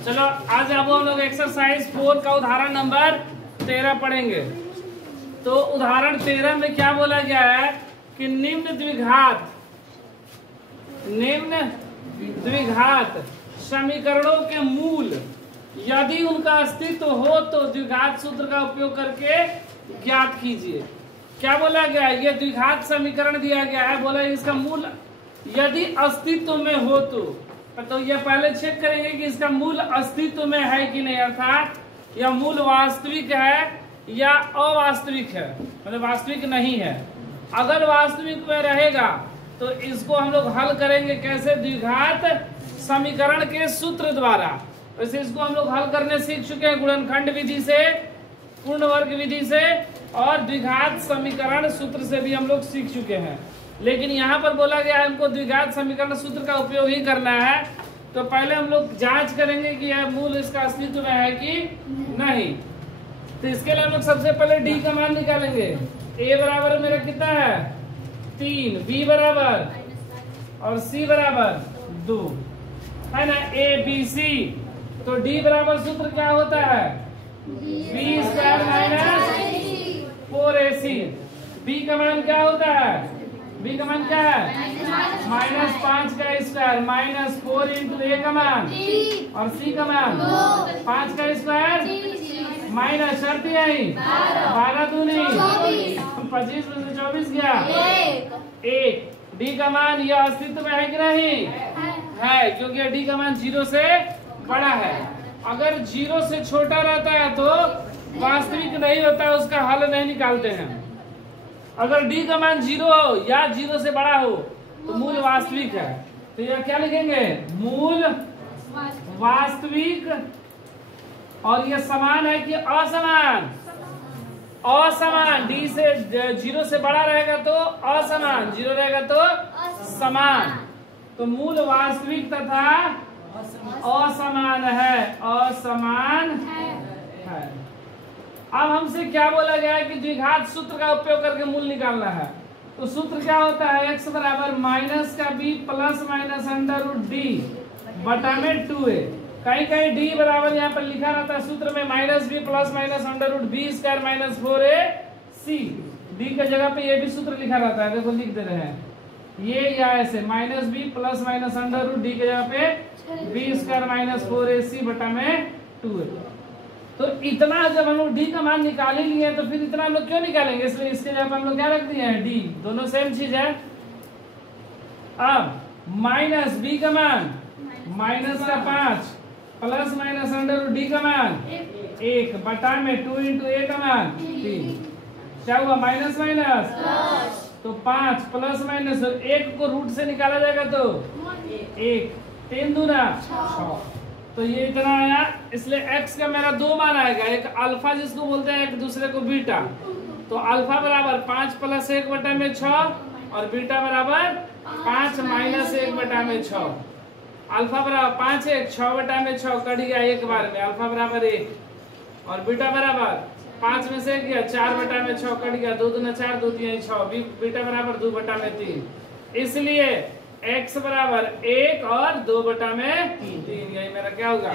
चलो आज अब हम लोग एक्सरसाइज 4 का उदाहरण नंबर 13 पढ़ेंगे। तो उदाहरण 13 में क्या बोला गया है कि निम्न द्विघात समीकरणों के मूल यदि उनका अस्तित्व हो तो द्विघात सूत्र का उपयोग करके ज्ञात कीजिए। क्या बोला गया है? ये द्विघात समीकरण दिया गया है, बोला इसका मूल यदि अस्तित्व में हो तो ये पहले चेक करेंगे कि इसका मूल अस्तित्व में है कि नहीं, अर्थात यह मूल वास्तविक है या अवास्तविक है, मतलब वास्तविक नहीं है। अगर वास्तविक में रहेगा तो इसको हम लोग हल करेंगे कैसे? द्विघात समीकरण के सूत्र द्वारा। वैसे इसको हम लोग हल करने सीख चुके हैं गुणनखंड विधि से, पूर्ण वर्ग विधि से और द्विघात समीकरण सूत्र से भी हम लोग सीख चुके हैं। लेकिन यहाँ पर बोला गया है हमको द्विघात समीकरण सूत्र का उपयोग ही करना है। तो पहले हम लोग जांच करेंगे कि यह मूल इसका अस्तित्व में है कि नहीं। तो इसके लिए हम लोग सबसे पहले डी का मान निकालेंगे। ए बराबर मेरा कितना है 3, बी बराबर और सी बराबर 2 है ना, ए बी सी। तो डी बराबर सूत्र क्या होता है? B square minus 4ac। B का मान क्या होता है? बी का मान क्या है? -5 का स्क्वायर माइनस 4 इंटू ए का मान और सी का मान 5 का स्क्वायर माइनस शर्त आई 12 दूनी 25 में से 24 गया 1। डी का मान यह अस्तित्व में है कि नहीं? है, क्योंकि डी का मान 0 से बड़ा है। अगर 0 से छोटा रहता है तो वास्तविक नहीं होता है, उसका हल नहीं निकालते हैं। अगर डी का मान 0 हो या 0 से बड़ा हो तो मूल वास्तविक है। तो यह क्या लिखेंगे? मूल वास्तविक। और यह समान है कि असमान? असमान। डी से 0 से बड़ा रहेगा तो असमान, 0 रहेगा तो समान। तो मूल वास्तविक तथा असमान है, असमान है। अब हमसे क्या बोला गया है कि द्विघात सूत्र का उपयोग करके मूल निकालना है। तो सूत्र क्या होता है? x बराबर माइनस का b plus minus under root D बटा में 2a। कहीं कहीं d बराबर यहाँ पर लिखा रहता है सूत्र में -b plus minus under root b square minus 4ac। d की जगह पे ये भी सूत्र लिखा रहता है, देखो लिख दे रहे हैं ये या ऐसे -b plus minus under root D की जगह पे b स्क्वायर माइनस 4ac बटा में 2a। तो इतना जब हम लोग डी का मान निकाल ही लिए तो फिर इतना हम लोग क्यों निकालेंगे? इसलिए इसके जगह हम लोग क्या रख दिए हैं? डी। दोनों सेम चीज है। अब माइनस बी का मान माइनस का 5 plus minus under root D का मान 1 बटा में 2 इंटू ए का मान 3। क्या हुआ? माइनस माइनस तो 5 प्लस माइनस 1 को रूट से निकाला जाएगा तो 1, 3 दूना 6। तो ये इतना आया। इसलिए x का मेरा 2 मान आएगा, एक अल्फा जिसको बोलते हैं, एक दूसरे को बीटा। तो अल्फा बराबर 5 प्लस 1 बटा में 6 और बीटा बराबर 5 माइनस 1 बटा में 6। अल्फा बराबर 5 1 6 बटा में 6 कट गया एक बार में, अल्फा बराबर 1 और बीटा बराबर 5 में से गया 4 बटा में 6 कट गया, 2 दूना 4 2 3 6, बीटा बराबर 2 बटा में 3। इसलिए x बराबर 1 और 2 बटा में 3। यही मेरा क्या होगा?